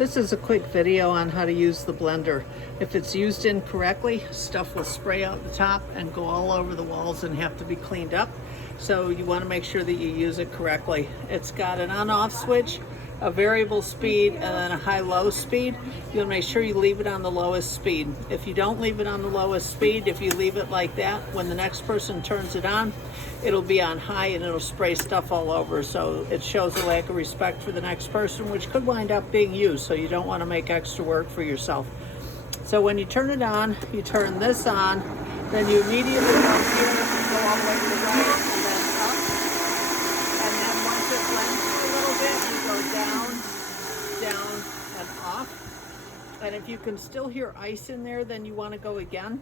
This is a quick video on how to use the blender. If it's used incorrectly, stuff will spray out the top and go all over the walls and have to be cleaned up. So you want to make sure that you use it correctly. It's got an on-off switch, a variable speed, and then a high-low speed. You'll make sure you leave it on the lowest speed. If you don't leave it on the lowest speed, if you leave it like that, when the next person turns it on, it'll be on high and it'll spray stuff all over. So it shows a lack of respect for the next person, which could wind up being you. So you don't want to make extra work for yourself. So when you turn it on, you turn this on, then you immediately go here, go all the way to the right, and then up. And then once it blends a little bit, you go down, down, and off. And if you can still hear ice in there, then you want to go again.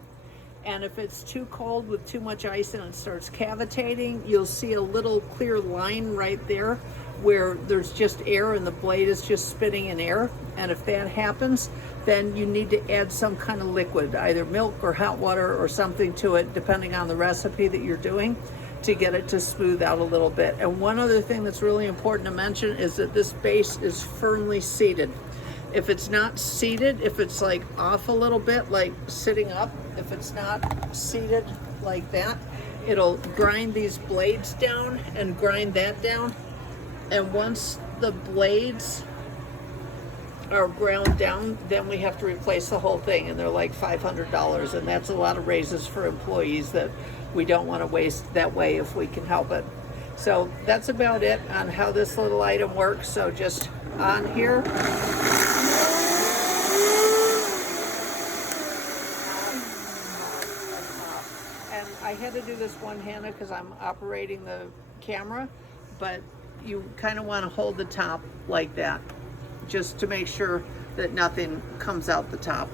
And if it's too cold with too much ice and it starts cavitating, you'll see a little clear line right there where there's just air and the blade is just spitting in air. And if that happens, then you need to add some kind of liquid, either milk or hot water or something to it, depending on the recipe that you're doing, to get it to smooth out a little bit. And one other thing that's really important to mention is that this base is firmly seated. If it's not seated, if it's like off a little bit, like sitting up, if it's not seated like that, it'll grind these blades down and grind that down. And once the blades are ground down, then we have to replace the whole thing, and they're like $500, and that's a lot of raises for employees that we don't want to waste that way if we can help it. So that's about it on how this little item works. So just on here, and I had to do this one-handed because I'm operating the camera, but you kind of want to hold the top like that just to make sure that nothing comes out the top.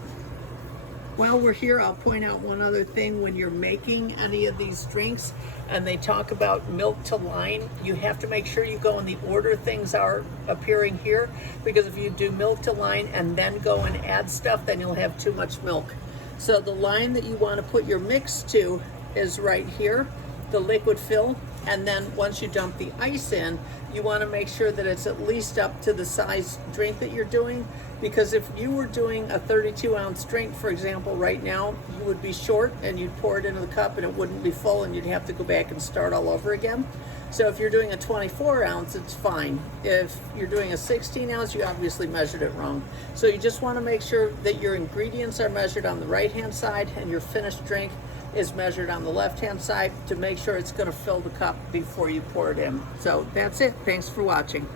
While we're here, I'll point out one other thing. When you're making any of these drinks and they talk about milk to line, you have to make sure you go in the order things are appearing here, because if you do milk to line and then go and add stuff, then you'll have too much milk. So the line that you want to put your mix to is right here, the liquid fill. And then once you dump the ice in, you want to make sure that it's at least up to the size drink that you're doing, because if you were doing a 32-ounce drink, for example, right now, you would be short and you'd pour it into the cup and it wouldn't be full and you'd have to go back and start all over again. So if you're doing a 24-ounce, it's fine. If you're doing a 16-ounce, you obviously measured it wrong. So you just want to make sure that your ingredients are measured on the right-hand side and your finished drink is measured on the left-hand side to make sure it's going to fill the cup before you pour it in. So that's it. Thanks for watching.